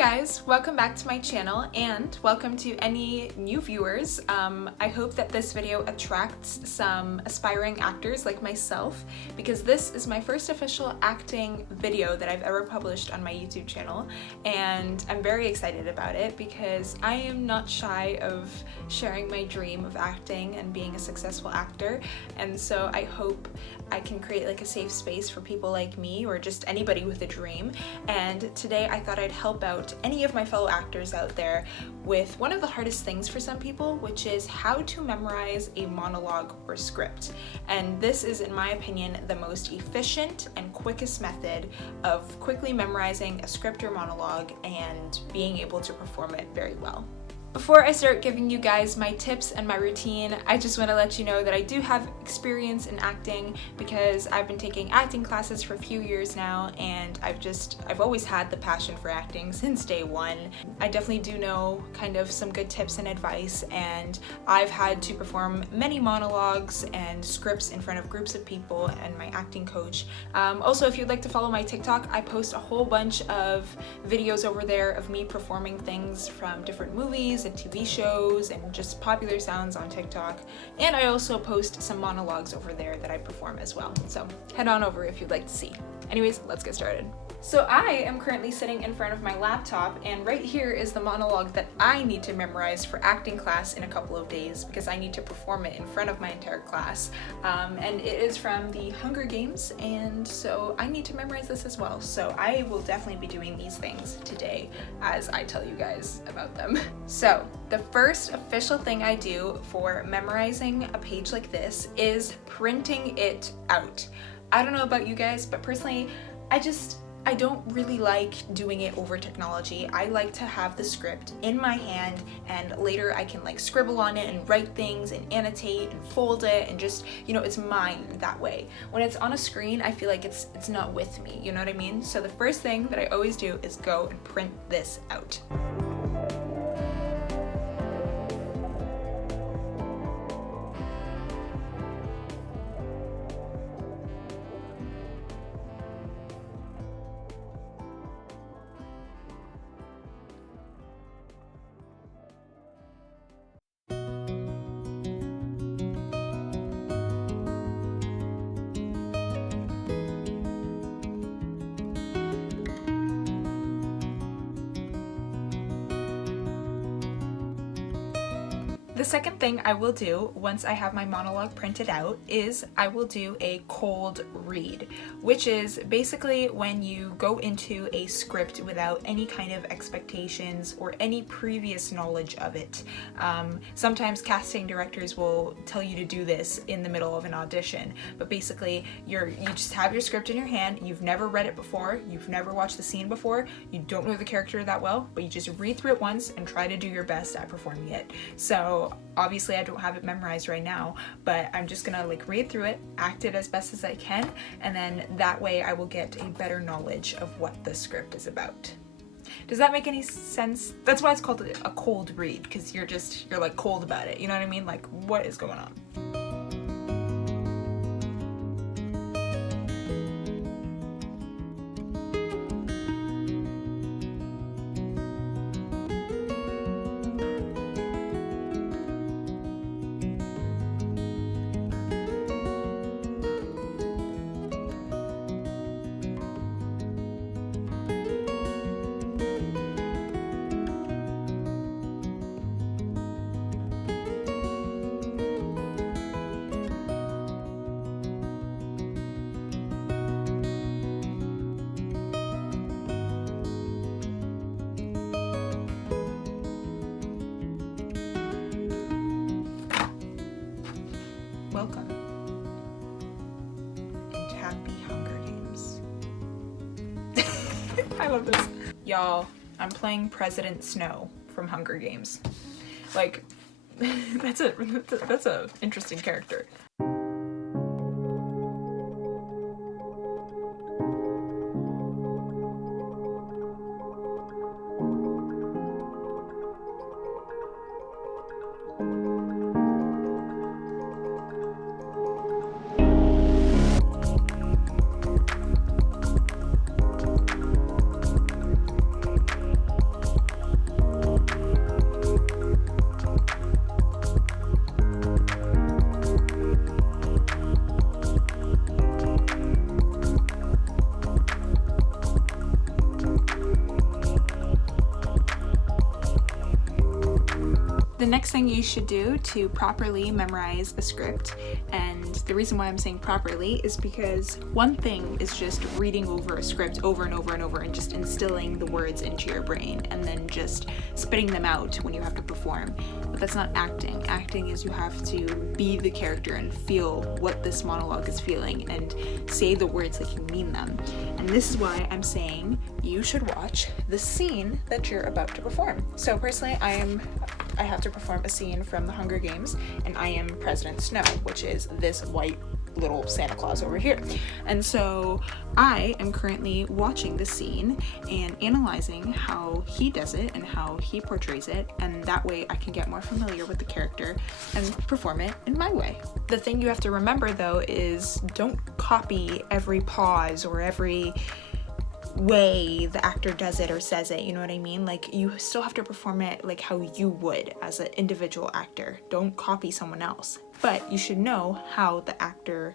guys, welcome back to my channel and welcome to any new viewers. I hope that this video attracts some aspiring actors like myself because this is my first official acting video that I've ever published on my YouTube channel, and I'm very excited about it because I am not shy of sharing my dream of acting and being a successful actor, and so I hope I can create like a safe space for people like me or just anybody with a dream. And today I thought I'd help out any of my fellow actors out there with one of the hardest things for some people, which is how to memorize a monologue or script. And this is, in my opinion, the most efficient and quickest method of quickly memorizing a script or monologue and being able to perform it very well. Before I start giving you guys my tips and my routine, I just want to let you know that I do have experience in acting because I've been taking acting classes for a few years now, and I've always had the passion for acting since day one. I definitely do know kind of some good tips and advice, and I've had to perform many monologues and scripts in front of groups of people and my acting coach. Also, if you'd like to follow my TikTok, I post a whole bunch of videos over there of me performing things from different movies and TV shows and just popular sounds on TikTok, and I also post some monologues over there that I perform as well, so head on over if you'd like to see. Anyways, let's get started. So I am currently sitting in front of my laptop, and right here is the monologue that I need to memorize for acting class in a couple of days because I need to perform it in front of my entire class, and it is from the Hunger Games, and so I need to memorize this as well. So I will definitely be doing these things today as I tell you guys about them. So the first official thing I do for memorizing a page like this is printing it out. I don't know about you guys, but personally, I don't really like doing it over technology. I like to have the script in my hand, and later I can like scribble on it and write things and annotate and fold it and just, you know, it's mine that way. When it's on a screen, I feel like it's not with me, you know what I mean? So the first thing that I always do is go and print this out. The second thing I will do once I have my monologue printed out is I will do a cold read, which is basically when you go into a script without any kind of expectations or any previous knowledge of it. Sometimes casting directors will tell you to do this in the middle of an audition, but basically you just have your script in your hand, you've never read it before, you've never watched the scene before, you don't know the character that well, but you just read through it once and try to do your best at performing it. So obviously I don't have it memorized right now, but I'm just gonna like read through it, act it as best as I can, and then that way I will get a better knowledge of what the script is about. Does that make any sense? That's why it's called a cold read, because you're like cold about it, you know what I mean? Like, what is going on? Welcome and happy Hunger Games. I love this. Y'all, I'm playing President Snow from Hunger Games. Like, that's a interesting character. The next thing you should do to properly memorize a script, and the reason why I'm saying properly is because one thing is just reading over a script over and over and over and just instilling the words into your brain and then just spitting them out when you have to perform. But that's not acting. Acting is you have to be the character and feel what this monologue is feeling and say the words like you mean them. And this is why I'm saying you should watch the scene that you're about to perform. So personally, I have to perform a scene from the Hunger Games, and I am President Snow, which is this white little Santa Claus over here. And so I am currently watching the scene and analyzing how he does it and how he portrays it, and that way I can get more familiar with the character and perform it in my way. The thing you have to remember though is don't copy every pause or every way the actor does it or says it, you know what I mean? Like, you still have to perform it like how you would as an individual actor. Don't copy someone else, but you should know how the actor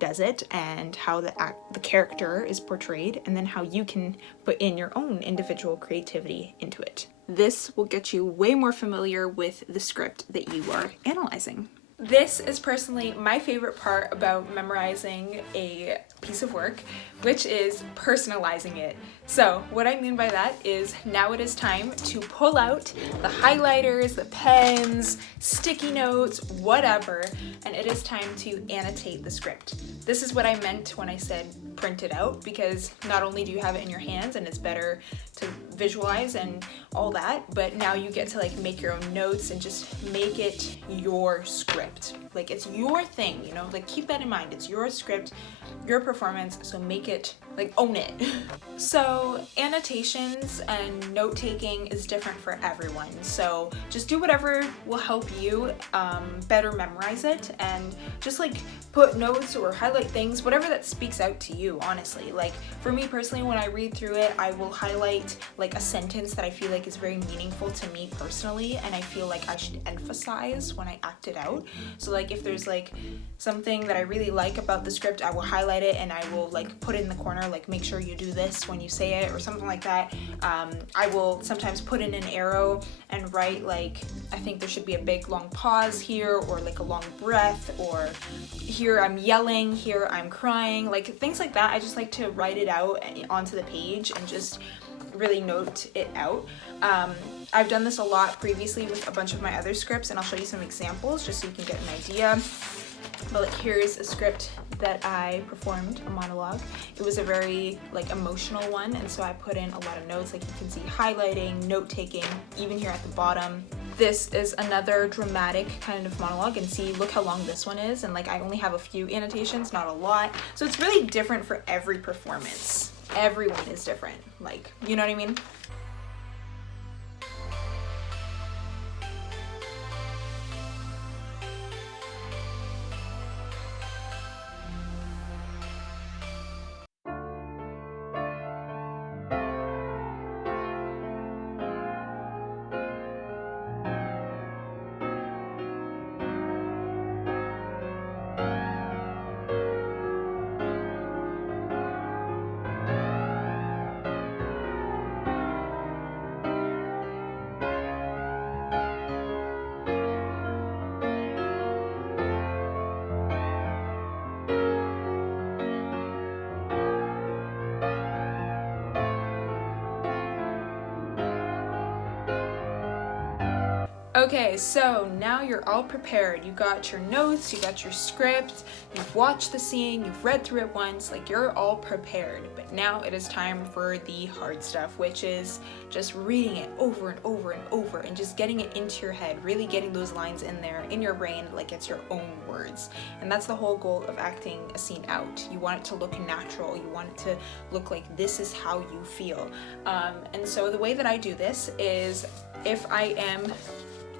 does it and how the character is portrayed, and then how you can put in your own individual creativity into it. This will get you way more familiar with the script that you are analyzing. This is personally my favorite part about memorizing a piece of work, which is personalizing it. So what I mean by that is now it is time to pull out the highlighters, the pens, sticky notes, whatever, and it is time to annotate the script. This is what I meant when I said print it out, because not only do you have it in your hands and it's better to visualize and all that, but now you get to like make your own notes and just make it your script. Like, it's your thing, you know, like keep that in mind. It's your script, your performance, so make it, like, own it. So annotations and note-taking is different for everyone. So just do whatever will help you better memorize it, and just like put notes or highlight things, whatever that speaks out to you, honestly. Like for me personally, when I read through it, I will highlight like a sentence that I feel like is very meaningful to me personally, and I feel like I should emphasize when I act it out. So like if there's like something that I really like about the script, I will highlight it and I will like put it in the corner, like make sure you do this when you say it or something like that. I will sometimes put in an arrow and write like, I think there should be a big long pause here, or like a long breath, or here I'm yelling, here I'm crying, like things like that. I just like to write it out onto the page and just really note it out. I've done this a lot previously with a bunch of my other scripts, and I'll show you some examples just so you can get an idea. But like, here's a script that I performed, a monologue. It was a very like emotional one, and so I put in a lot of notes, like you can see highlighting, note-taking, even here at the bottom. This is another dramatic kind of monologue, and see, look how long this one is, and like I only have a few annotations, not a lot. So it's really different for every performance. Everyone is different, like, you know what I mean? Okay, so now you're all prepared. You got your notes, you got your script, you've watched the scene, you've read through it once, like you're all prepared. But now it is time for the hard stuff, which is just reading it over and over and over and just getting it into your head, really getting those lines in there, in your brain, like it's your own words. And that's the whole goal of acting a scene out. You want it to look natural. You want it to look like this is how you feel. And so the way that I do this is, if I am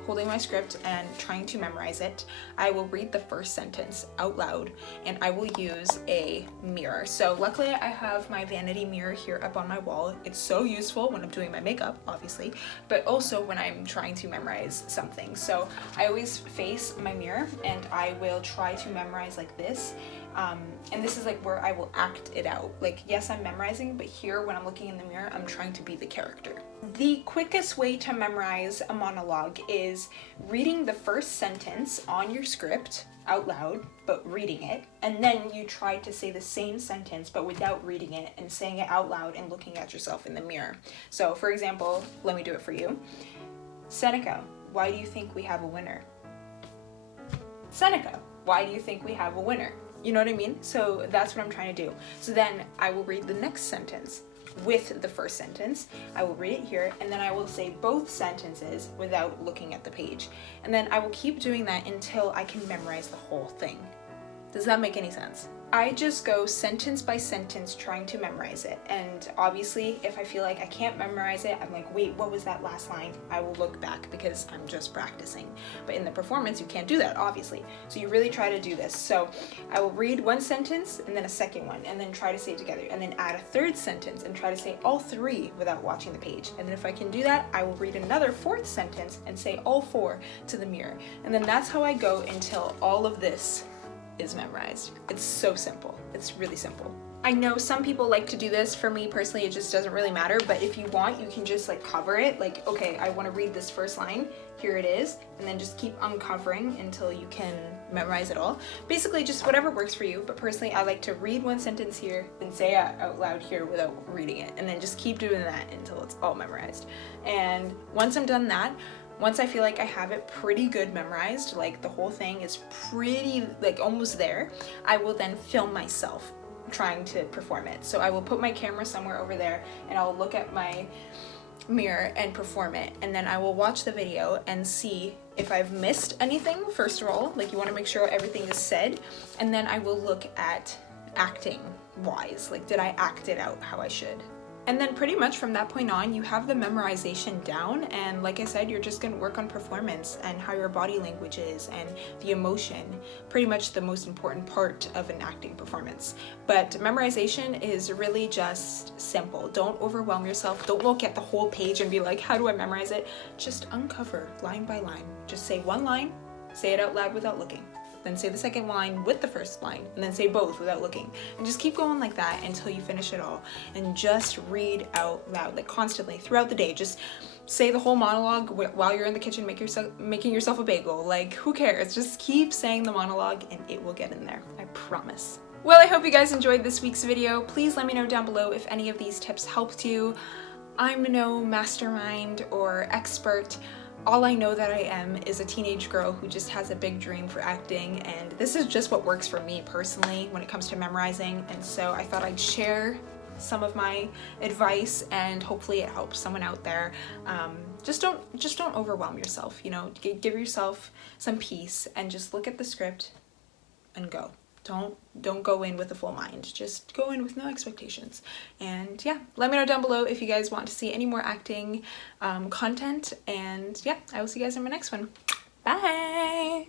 holding my script and trying to memorize it, I will read the first sentence out loud, and I will use a mirror. So luckily I have my vanity mirror here up on my wall. It's so useful when I'm doing my makeup, obviously, but also when I'm trying to memorize something. So I always face my mirror and I will try to memorize like this. And this is like where I will act it out. Like, yes, I'm memorizing, but here when I'm looking in the mirror, I'm trying to be the character. The quickest way to memorize a monologue is reading the first sentence on your script out loud, but reading it, and then you try to say the same sentence but without reading it and saying it out loud and looking at yourself in the mirror. So for example, let me do it for you. Seneca, why do you think we have a winner? Seneca, why do you think we have a winner? You know what I mean? So that's what I'm trying to do. So then I will read the next sentence with the first sentence. I will read it here, and then I will say both sentences without looking at the page. And then I will keep doing that until I can memorize the whole thing. Does that make any sense? I just go sentence by sentence trying to memorize it. And obviously, if I feel like I can't memorize it, I'm like, wait, what was that last line? I will look back because I'm just practicing. But in the performance, you can't do that, obviously. So you really try to do this. So I will read one sentence and then a second one, and then try to say it together, and then add a third sentence and try to say all three without watching the page. And then if I can do that, I will read another fourth sentence and say all four to the mirror. And then that's how I go until all of this is memorized. It's so simple. It's really simple. I know some people like to do this. For me personally, it just doesn't really matter, but if you want, you can just like cover it. Like, okay, I want to read this first line, here it is, and then just keep uncovering until you can memorize it all. Basically, just whatever works for you, but personally, I like to read one sentence here, then say it out loud here without reading it, and then just keep doing that until it's all memorized. And once I'm done that, once I feel like I have it pretty good memorized, like the whole thing is pretty, like almost there, I will then film myself trying to perform it. So I will put my camera somewhere over there and I'll look at my mirror and perform it. And then I will watch the video and see if I've missed anything, first of all. Like, you want to make sure everything is said. And then I will look at acting wise. Like, did I act it out how I should? And then pretty much from that point on, you have the memorization down, and like I said, you're just gonna work on performance and how your body language is and the emotion, pretty much the most important part of an acting performance. But memorization is really just simple. Don't overwhelm yourself. Don't look at the whole page and be like, how do I memorize it? Just uncover line by line. Just say one line, say it out loud without looking. Then say the second line with the first line, and then say both without looking. And just keep going like that until you finish it all. And just read out loud, like constantly throughout the day. Just say the whole monologue while you're in the kitchen making yourself a bagel. Like, who cares? Just keep saying the monologue and it will get in there. I promise. Well, I hope you guys enjoyed this week's video. Please let me know down below if any of these tips helped you. I'm no mastermind or expert. All I know that I am is a teenage girl who just has a big dream for acting, and this is just what works for me personally when it comes to memorizing. And so I thought I'd share some of my advice, and hopefully it helps someone out there. Just don't overwhelm yourself, you know. Give yourself some peace and just look at the script and go. Don't go in with a full mind. Just go in with no expectations. And yeah, let me know down below if you guys want to see any more acting content. And yeah, I will see you guys in my next one. Bye!